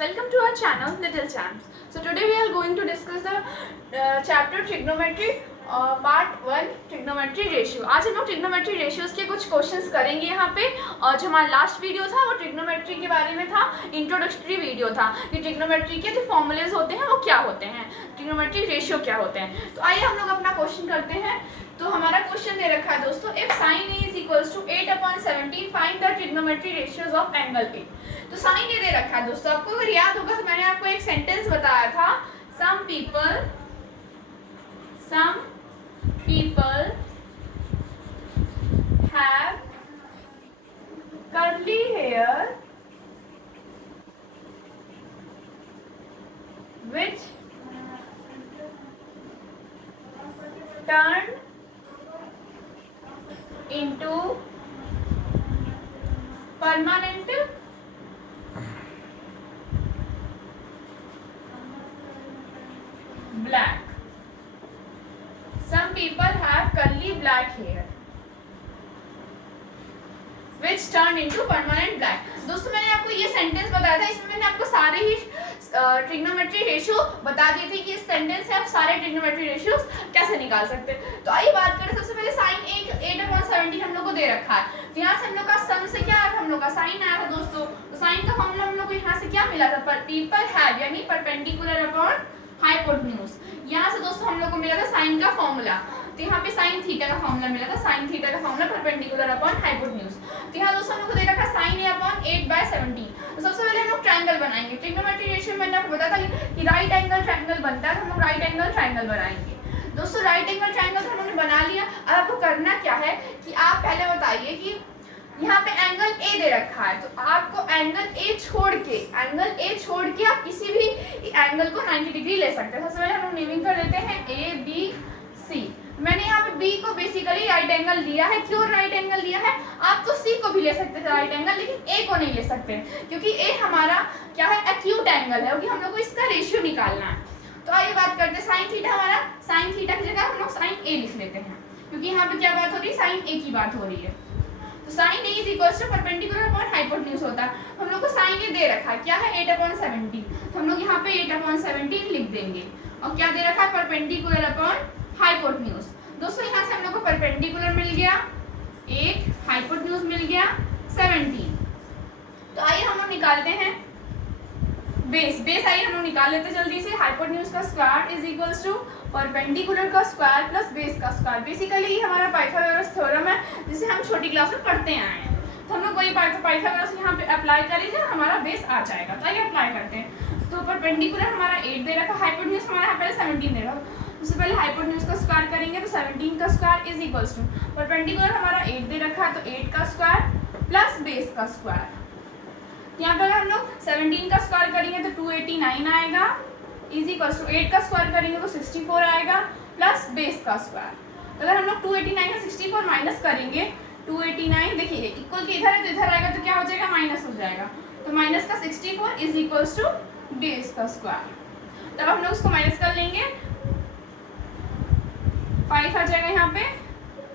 welcome to our channel Little Champs. So today we are going to discuss the chapter trigonometry part 1 trigonometry ratio. आज हम लोग trigonometry ratios के कुछ questions करेंगे यहाँ पे। और जो हमारा लास्ट वीडियो था वो trigonometry के बारे में था, इंट्रोडक्टरी वीडियो था कि trigonometry के जो फॉर्मूलेज होते हैं वो क्या होते हैं, trigonometry रेशियो क्या होते हैं। तो आइए हम लोग अपना क्वेश्चन करते हैं। तो हमारा क्वेश्चन दे रखा है दोस्तों, if sin A is equals to 8/17 find the trigonometry ratios of angle A। तो साइन ए दे रखा है दोस्तों। आपको अगर याद होगा तो मैंने आपको एक सेंटेंस बताया था, some people have curly hair which turn into permanent black. Some people have curly black hair which turn into permanent black। दोस्तों मैंने आपको ये सेंटेंस बताया था, इसमें मैंने आपको सारे ही ट्रिग्नोमेट्री रेशियो बता दिए थे कि इस सेंटेंस से आप सारे ट्रिग्नोमेट्री रेशियोज कैसे निकाल सकते हैं। तो आइए बात करें। सबसे पहले साइन 8/17 हम लोग को दे रखा है, तो यहाँ से हम लोग का सम से क्या आया था, हम लोग का साइन आया था दोस्तों। तो साइन का फॉर्मूला हम लोग को यहाँ से क्या मिला था, पीपल हैव यानी परपेंडिकुलर अपॉन हाइपोटेन्यूज। यहाँ से दोस्तों हम लोग को मिला था साइन का फॉर्मूला। तो यहाँ पे साइन थीटा का फॉर्मूला मिला था, साइन थीटा का फॉर्मूला परपेंडिकुलर अपॉन हाइपोटेन्यूज। तो यहाँ दोस्तों हम लोग को दे रखा है साइन ए अपॉन 8/17। तो सबसे पहले हम लोग ट्रायंगल बनाएंगे। ट्रिग्नोमेट्री रेशियो में मैंने आपको बताया था कि राइट एंगल ट्रायंगल बनता है, तो हम लोग राइट एंगल ट्रायंगल बनाएंगे। दोस्तों राइट एंगल ट्रायंगल हम लोगों ने बना लिया। अब आपको करना क्या है कि आप पहले बताइए कि यहाँ पे एंगल ए दे रखा है, तो आपको एंगल ए छोड़ के आप किसी भी एंगल को 90 डिग्री ले सकते हैं। सबसे पहले हम लोग नेमिंग कर देते हैं ए बी सी। मैंने यहाँ पे बी को बेसिकली राइट एंगल लिया है। क्यों राइट एंगल लिया है, आप तो सी को भी ले सकते थे राइट एंगल, लेकिन ए को नहीं ले सकते क्योंकि ए हमारा क्या है, एक्यूट एंगल है, क्योंकि हम लोग को इसका रेशियो निकालना है। तो आइए बात करते हैं साइन थीटा। हमारा साइन थीटा की जगह हम लोग साइन ए लिख लेते हैं, क्योंकि यहाँ पे क्या बात हो रही है, साइन ए की बात हो रही है। तो sine A is equal to perpendicular upon hypotenuse होता है। हम लोग को साइन ए दे रखा है, क्या है 8/17। तो हम लोग यहाँ पे 8/17 लिख देंगे। और क्या दे रखा है, परपेंडिकुलर अपॉन हाइपोटेन्यूज। दोस्तों यहाँ से हम लोग को परपेंडिकुलर मिल गया 8, हाइपोटेन्यूज मिल गया 17। तो आइए हम लोग निकालते हैं बेस आइए हम लोग निकाल लेते हैं जल्दी से। हाइपोटेन्यूज का square is equals to perpendicular का स्क्वायर प्लस बेस का स्क्वायर। बेसिकली ये हमारा पाइथागोरस थ्योरम है, जिसे हम छोटी क्लास में पढ़ते आए हैं। तो हम लोग वही पाइथागोरस यहाँ पे अप्लाई करेंगे, हमारा बेस आ जाएगा। तो आइए अप्लाई करते हैं। तो परपेंडिकुलर हमारा 8 दे रखा, हाइपोटेन्यूज हमारा पहले 17 दे रखा। उससे पहले हाइपोटेन्यूज का स्क्वायर करेंगे, तो 17 का square is equals to perpendicular हमारा 8 दे रखा है, तो 8 का स्क्वायर प्लस बेस का स्क्वायर। यहाँ पर हम लोग 17 का स्क्वायर करेंगे तो 289 आएगा, इज इक्वल्स टू 8 का स्क्वायर करेंगे तो 64 आएगा प्लस बेस का स्क्वायर। अगर हम लोग 289 का 64 माइनस करेंगे, 289 देखिए इक्वल के इधर है तो इधर आएगा, तो क्या हो जाएगा, माइनस हो जाएगा। तो माइनस का 64 इज इक्वल्स टू बेस का स्क्वायर। तब हम लोग उसको माइनस कर लेंगे, 5 आ जाएगा यहाँ पे,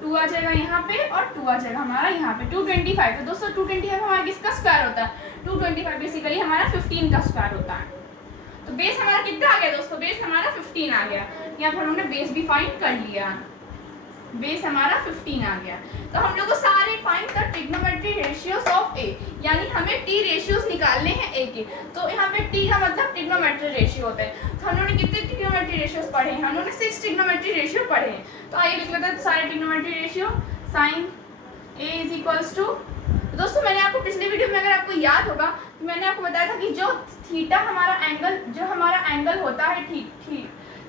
2 आ जाएगा यहाँ पे और 2 आ जाएगा हमारा यहाँ पे 225। तो दोस्तों 225 हमारा किसका स्क्वायर होता है, 225 बेसिकली हमारा 15 का स्क्वायर होता है। तो बेस हमारा कितना आ गया दोस्तों, बेस हमारा 15 आ गया। यहाँ पर हमने बेस भी फाइंड कर लिया, बेस हमारा 15 आ गया। तो हम लोग को सारे find the trigonometry ratios of A, यानी हमें टी रेशियोज निकालने हैं ए के। तो यहाँ पे टी का मतलब ट्रिग्नोमेट्री रेशियो होता है। तो हम लोगों ने कितने ट्रिग्नोमेट्री रेशियोज पढ़े हैं, हम लोगों ने 6 ट्रिग्नोमेट्री रेशियो पढ़े हैं। तो आइए लिख लेते हैं सारे trigonometry ratio. Sine A is equals to, दोस्तों मैंने आपको पिछले वीडियो में अगर आपको याद होगा तो मैंने आपको बताया था कि जो थीटा हमारा एंगल होता है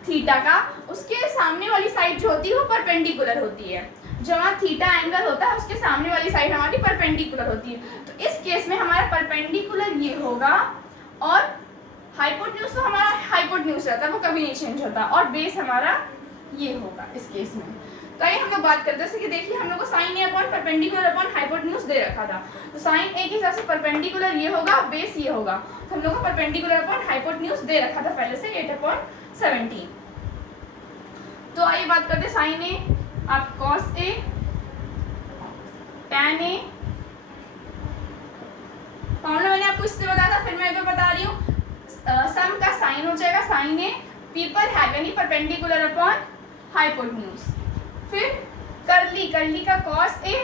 थीटा का, उसके सामने वाली साइड जो होती है वो परपेंडिकुलर होती है। जहाँ थीटा एंगल होता है उसके सामने वाली साइड हमारी परपेंडिकुलर होती है। तो इस केस में हमारा परपेंडिकुलर ये होगा और हाइपोटेन्यूज तो हमारा हाइपोटेन्यूज रहता है, वो कभी नहीं चेंज होता, और बेस हमारा ये होगा इस केस में। तो आइए हम लोग बात करते हैं कि देखिए हम लोग को साइन ए अपॉन परपेंडिकुलर अपॉन हाइपोटेन्यूज दे रखा था। तो साइन ए के हिसाब से परपेंडिकुलर ये होगा, बेस ये होगा। तो हम लोग को परपेंडिकुलर अपॉन हाइपोटेन्यूज दे रखा था पहले से 8/17। तो आइए बात करते हैं साइन ए, आप cos A, tan A, formula मैंने आपको इससे बताया था, फिर मैं एक बार बता रही हूँ। साइन ए, पीपल हैव यानी परपेंडिकुलर अपॉन हाइपोटेन्यूज, फिर कर्ली, कर्ली का कॉस ए,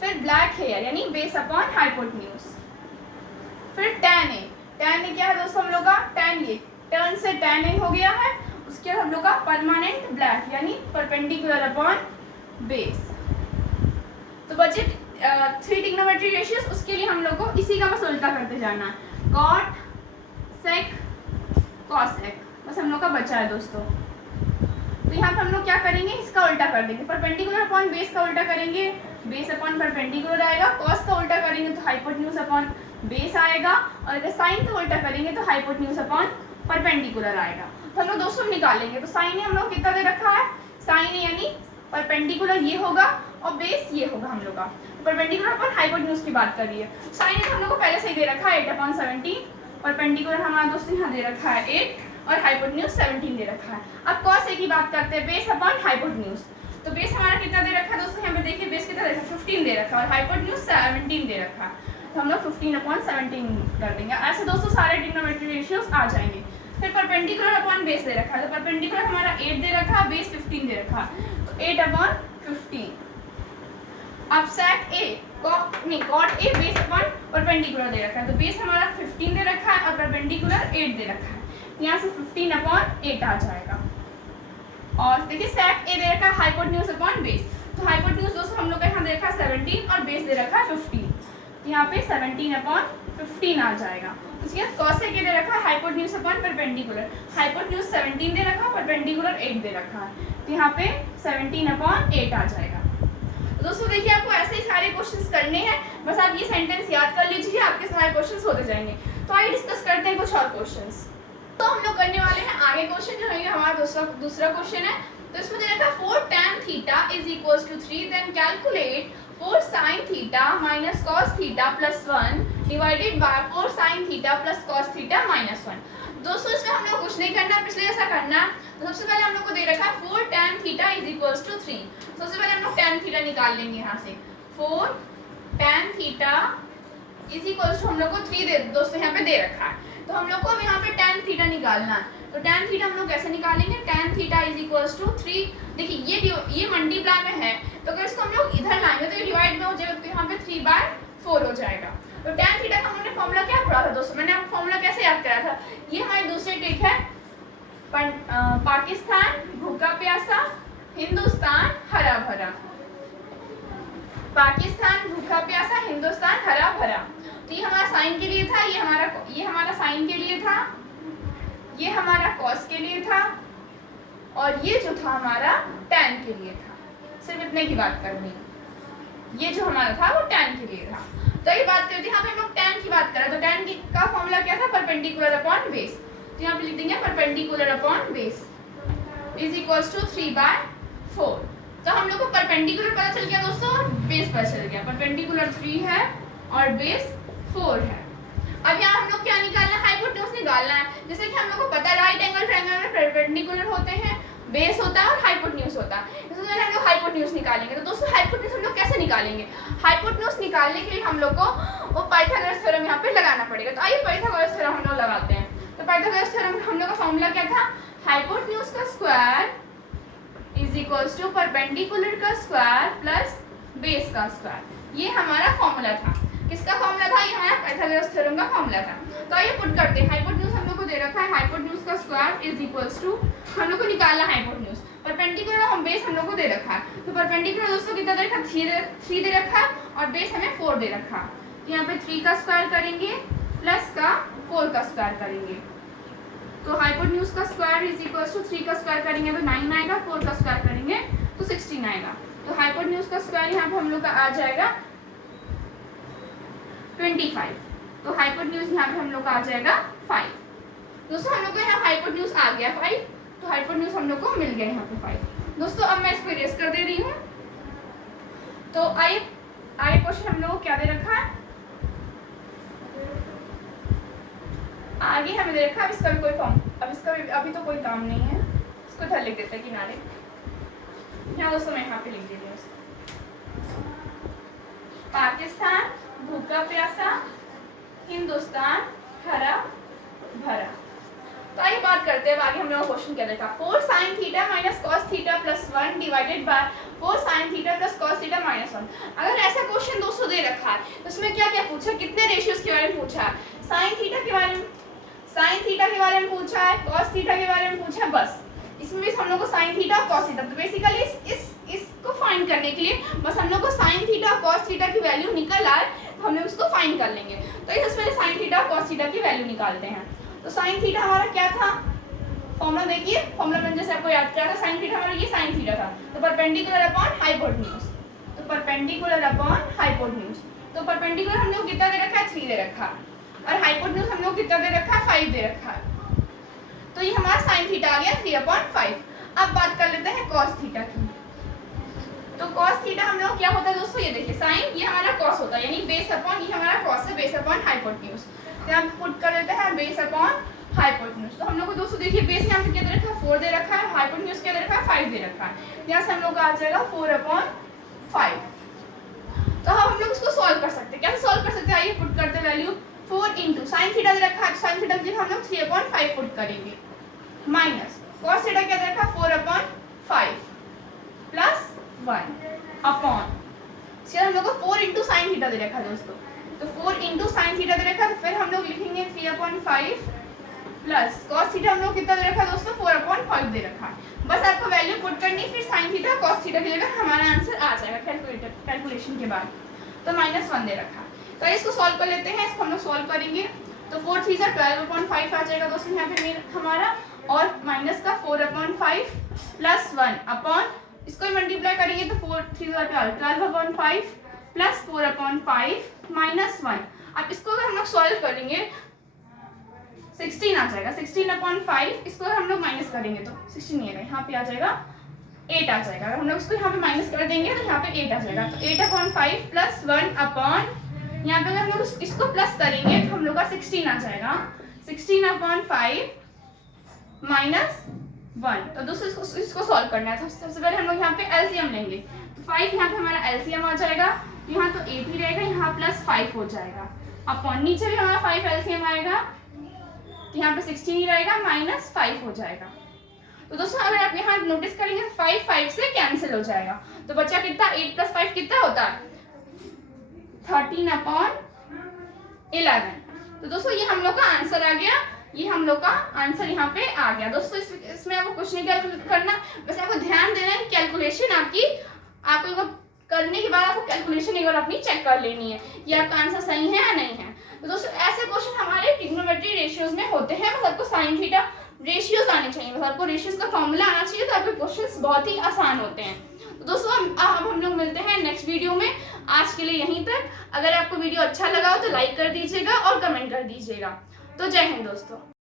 फिर ब्लैक हेयर यानी बेस अपॉन हाइपोटेन्यूज, फिर टैन ए, टैन ए क्या है दोस्तों हम लोग का, टैन ए, टर्न से टैन ए हो गया है, उसके बाद हम लोग का परमानेंट ब्लैक यानी परपेंडिकुलर अपॉन बेस। तो बचे 3 ट्रिग्नोमेट्री रेशियोज, उसके लिए हम लोग को इसी का बस उल्टा करते जाना है, कॉट सेक कॉसेक, बस हम लोग का बचा है दोस्तों। तो यहाँ पे हम लोग क्या करेंगे, इसका उल्टा कर देंगे, परपेंडिकुलर अपॉन बेस का उल्टा करेंगे, बेस अपॉन परपेंडिकुलर आएगा, कॉस का उल्टा करेंगे तो हाइपोटेन्यूज अपॉन बेस आएगा, और अगर साइन का उल्टा करेंगे तो हाइपोटेन्यूज अपॉन परपेंडिकुलर आएगा। तो हम लोग दोस्तों निकालेंगे, तो साइन हम लोग कितना दे रखा है, साइन यानी परपेंडिकुलर ये होगा और बेस ये होगा हम लोग का, परपेंडिकुलर अपॉन हाइपोटेन्यूज की बात कर रही है। साइन हम लोग को पहले से ही दे रखा है 8/17, परपेंडिकुलर हमारा दोस्तों यहाँ दे रखा है 8 और हाइपोटेन्यूज 17 दे रखा है। अब कॉस ए की बात करते हैं, बेस अपॉन हाइपोटेन्यूज, तो बेस हमारा कितना दे रखा है दोस्तों, यहाँ पे देखिए बेस कितना दे रखा है 15 दे रखा है और हाइपोटेन्यूज 17 दे रखा है, तो हम लोग 15/17 कर देंगे। ऐसे दोस्तों सारे ट्रिग्नोमेट्री रेशियोज आ जाएंगे। फिर परपेंडिकुलर अपॉन बेस दे रखा है, तो परपेंडिकुलर हमारा 8 दे रखा है, बेस 15 दे रखा है, तो 8/15। अब sec A, cot A base upon perpendicular दे रखा है, तो बेस हमारा 15 दे रखा है और परपेंडिकुलर 8 दे रखा है, यहाँ से 15/8 आ जाएगा। और देखिए सेक ए दे रखा है हाइपोटेन्यूज अपॉन बेस, तो हाइपोटेन्यूज दोस्तों हम लोग का यहाँ दे रखा है 17 और बेस दे रखा है 15, तो यहाँ पे 17/15 आ जाएगा। उसके बाद कॉस ए दे रखा है हाइपोटेन्यूज अपॉन परपेंडिकुलर, हाइपोटेन्यूज 17 दे रखा है, परपेंडिकुलर 8 दे रखा है, तो यहाँ पे 17/8 आ जाएगा। दोस्तों देखिए आपको ऐसे ही सारे क्वेश्चंस करने हैं, बस आप ये सेंटेंस याद कर लीजिए, आपके सारे क्वेश्चंस होते जाएंगे। तो आइए डिस्कस करते हैं कुछ और क्वेश्चंस। तो हम लोग करने वाले हैं आगे क्वेश्चन जो है हमारा दूसरा क्वेश्चन है। तो इसमें दे रखा है 4 tan theta is equal to 3, then calculate 4 sin theta minus cos theta plus 1 divided by 4 sin theta plus cos theta minus 1। दोस्तों इसमें हम लोग कुछ नहीं करना, पिछले जैसा करना है। तो सबसे पहले हम लोग को दे रखा है 4 tan theta is equal to 3, सबसे पहले हम लोग tan थीटा निकाल लेंगे यहाँ से। 4 tan theta is equal to हम लोग को 3 दे दोस्तों यहाँ पे दे रखा है, तो हम लोग को अब यहाँ पे tan थीटा निकालना है। तो tan थीटा हम लोग कैसे निकालेंगे, tan theta is equal to 3, देखिए ये मल्टीप्लाई में है, तो अगर इसको हम लोग इधर लाएंगे तो ये डिवाइड में हो जाएगा, तो यहाँ पे 3/4 हो जाएगा। तो tan थीटा का हमने फॉर्मूला क्या पढ़ा था दोस्तों, मैंने आपको फॉर्मूला कैसे याद कराया था, ये हमारी दूसरी ट्रिक है, पाकिस्तान भूखा प्यासा, हिंदुस्तान हरा भरा, पाकिस्तान भूखा प्यासा, हिंदुस्तान हरा भरा। तो ये हमारा साइन के लिए था, ये हमारा साइन के लिए था, ये हमारा कॉस के लिए था, और ये जो था हमारा tan के लिए था। सिर्फ इतने की बात करनी, ये जो हमारा था वो tan के लिए था। तो ये बात करते हैं, यहाँ पे हम लोग tan की बात करें, तो tan का फॉर्मूला क्या था, परपेंडिकुलर अपॉन बेस, तो यहाँ पे लिख देंगे perpendicular upon base is equals to 3/4। तो हम लोग को परपेंडिकुलर पता चल गया दोस्तों और बेस पता चल गया, परपेंडिकुलर 3 है और बेस 4 है। अब यहाँ हम लोग क्या निकालना है, हाइपोटेन्यूज निकालना है। जैसे कि हम लोग को पता है राइट एंगल ट्रायंगल में परपेंडिकुलर होते हैं, बेस होता है और हाइपोटेन्यूज होता है। इससे पहले हम लोग हाइपोटेन्यूज निकालेंगे। तो दोस्तों हाइपोटेन्यूज हम लोग कैसे निकालेंगे, हाइपोटेन्यूज निकालने के लिए हम लोग को वो पाइथागोरस थ्योरम यहाँ पे लगाना पड़ेगा। तो आइए पाइथागोरस थ्योरम हम लोग लगाते हैं। तो पाइथागोरस थ्योरम हम लोग का फॉर्मूला क्या था, हाइपोटेन्यूज का square is equals to perpendicular का स्क्वायर प्लस बेस का स्क्वायर। ये हमारा फॉर्मूला था। किसका फॉर्मूला था, ये हमारा पाइथागोरस थ्योरम का फॉर्मूला था। तो आइए पुट करते हैं, हाइपोटेन्यूज हम लोग को दे रखा है, हाइपोटेन्यूज का स्क्वायर इज इक्वल्स टू हम लोग को निकालना हाइपोटेन्यूज, परपेंडिकुलर हम बेस हम लोग को दे रखा है। तो परपेंडिकुलर दोस्तों कितना दे रखा है, 3 दे रखा है और बेस हमें 4 दे रखा है। तो यहाँ पे 3 का स्क्वायर करेंगे प्लस का 4 का स्क्वायर करेंगे, तो हाइपोटेन्यूज का स्क्वायर इज इक्वल्स टू 3 का स्क्वायर करेंगे तो 9 आएगा, 4 का स्क्वायर करेंगे तो 16 आएगा। तो हाइपोटेन्यूज का स्क्वायर यहाँ पे हम लोग का आ जाएगा 25। तो हाइपोटेन्यूज यहाँ पे हम लोग का आ जाएगा 5। दोस्तों हम लोग को यहाँ हाइपोटेन्यूज आ गया 5, तो हाइपोटेन्यूज हम लोग को मिल गया यहाँ पे 5। दोस्तों अब मैं इसको इरेज कर दे रही हूँ। तो आइए क्वेश्चन हम लोग को क्या दे रखा है, आगे हमें दे रखा है, अब इसका भी कोई फॉर्म, अब इसका भी अभी तो कोई काम नहीं है, इसको इधर लिख देते हैं किनारे। यहाँ दोस्तों मैं यहाँ पे लिख देती हूँ, पाकिस्तान भूखा प्यासा, हिंदुस्तान हरा भरा। तो आइए बात करते करते हैं आगे हम लोग क्वेश्चन क्या देखा 4 sin theta minus cos theta plus 1 divided by 4 sin theta plus cos theta minus 1। अगर ऐसा क्वेश्चन दोस्तों दे रखा है तो उसमें क्या क्या पूछा, कितने रेशियोज के बारे में पूछा है, sin थीटा के बारे में पूछा है, cos थीटा के बारे में पूछा है, बस इसमें भी हम लोग को sin थीटा और cos थीटा, तो बेसिकली इसको फाइंड करने के लिए बस हम लोग को sin थीटा और cos थीटा की वैल्यू निकल आए तो हम लोग उसको फाइंड कर लेंगे। तो इसमें sin थीटा और cos थीटा की वैल्यू निकालते हैं। तो sin थीटा हमारा क्या था, फॉर्मूला देखिए, फॉर्मूला में जैसे आपको याद किया था sin थीटा हमारा ये sin थीटा था, तो परपेंडिकुलर अपॉन हाइपोटेन्यूज, तो परपेंडिकुलर अपॉन हाइपोटेन्यूज, तो परपेंडिकुलर हम लोग कितना दे रखा है 3 दे रखा है और हाइपोटेन्यूज हम लोग कितना दे रखा है 5 दे रखा है। तो ये हमारा sin थीटा आ गया 3/5। अब बात कर लेते हैं cos थीटा की। तो cos थीटा हम लोग क्या होता है दोस्तों, ये देखिए sin ये हमारा cos होता है, यानी बेस अपॉन, ये हमारा cos है बेस अपॉन हाइपोटेन्यूज, तो हम पुट कर देते हैं बेस अपॉन हाइपोटेन्यूज। तो हम लोग को दोस्तों देखिए बेस यहाँ पे क्या दे रखा है 4 दे रखा है, हाइपोटेन्यूज क्या दे रखा है 5 दे रखा है, यहाँ से हम लोग का आ जाएगा 4/5। तो हम लोग इसको सॉल्व कर सकते हैं, कैसे सॉल्व कर सकते हैं, आइए पुट करते हैं वैल्यू 4 इंटू साइन थीटा दे रखा है, साइन थीटा की हम लोग 3/5 पुट करेंगे, माइनस cos थीटा क्या दे रखा है 4/5 प्लस 1 अपॉन, फिर हम लोग को 4 इंटू साइन थीटा दे रखा है दोस्तों, तो 4 इंटू साइन थीटा दे रखा है, तो फिर हम लोग लिखेंगे 3/5 प्लस cos थीटा हम लोग कितना दे रखा है दोस्तों 4/5 दे रखा है। बस आपको वैल्यू पुट करनी, फिर साइन थीटा cos थीटा की जगह हमारा आंसर आ जाएगा कैलकुलेशन के बाद, तो -1 दे रखा है। तो इसको सॉल्व कर लेते हैं, इसको हम लोग सॉल्व करेंगे तो 4 3 12/5 आ जाएगा दोस्तों यहाँ पे हमारा, और माइनस का 4/5 प्लस 1 अपॉन, इसको मल्टीप्लाई करेंगे तो 4 3 12/5 प्लस 4/5 माइनस 1। अब इसको अगर हम लोग सॉल्व करेंगे 16 आ जाएगा, 16/5 इसको हम लोग माइनस करेंगे तो 16 नहीं आएगा, यहाँ पे आ जाएगा 8 आ जाएगा। अगर हम लोग इसको यहाँ पे माइनस कर देंगे तो यहाँ पे 8 आ जाएगा, तो 8/5 प्लस 1 अपॉन, यहाँ पे अगर हम लोग इसको प्लस करेंगे तो हम लोग का 16 आ जाएगा, 16/5 माइनस 1। तो दोस्तों इसको सॉल्व करना है, तो सबसे पहले हम लोग यहाँ पे एलसीएम लेंगे, तो 5 यहाँ पे हमारा एलसीएम आ जाएगा, यहाँ तो 8 ही रहेगा, यहाँ प्लस 5 हो जाएगा, अपॉन नीचे भी हमारा 5 एलसीएम आएगा, तो यहाँ पे 16 ही रहेगा, -5 हो जाएगा। तो दोस्तों अगर आप यहाँ नोटिस करेंगे 5 से कैंसिल हो जाएगा, तो बच्चा कितना 8 + 5 कितना होता है 13/11। तो दोस्तों ये हम लोग का आंसर आ गया, ये हम लोग का आंसर यहाँ पे आ गया। दोस्तों इसमें आपको कुछ नहीं कैलकुलेट करना, बस आपको ध्यान देना है कैलकुलेशन आपको करने के बाद आपको कैलकुलेशन एक बार अपनी चेक कर लेनी है कि आपका आंसर सही है या नहीं है। तो दोस्तों ऐसे क्वेश्चन हमारे ट्रिग्नोमेट्री रेशियोज में होते हैं, बस आपको साइन थीटा रेशियोज आने चाहिए, बस आपको रेशियोज का फॉर्मूला आना चाहिए, तो आपके क्वेश्चंस बहुत ही आसान होते हैं। तो दोस्तों अब हम लोग मिलते हैं नेक्स्ट वीडियो में, आज के लिए यहीं तक। अगर आपको वीडियो अच्छा लगा हो तो लाइक कर दीजिएगा और कमेंट कर दीजिएगा। तो जय हिंद दोस्तों।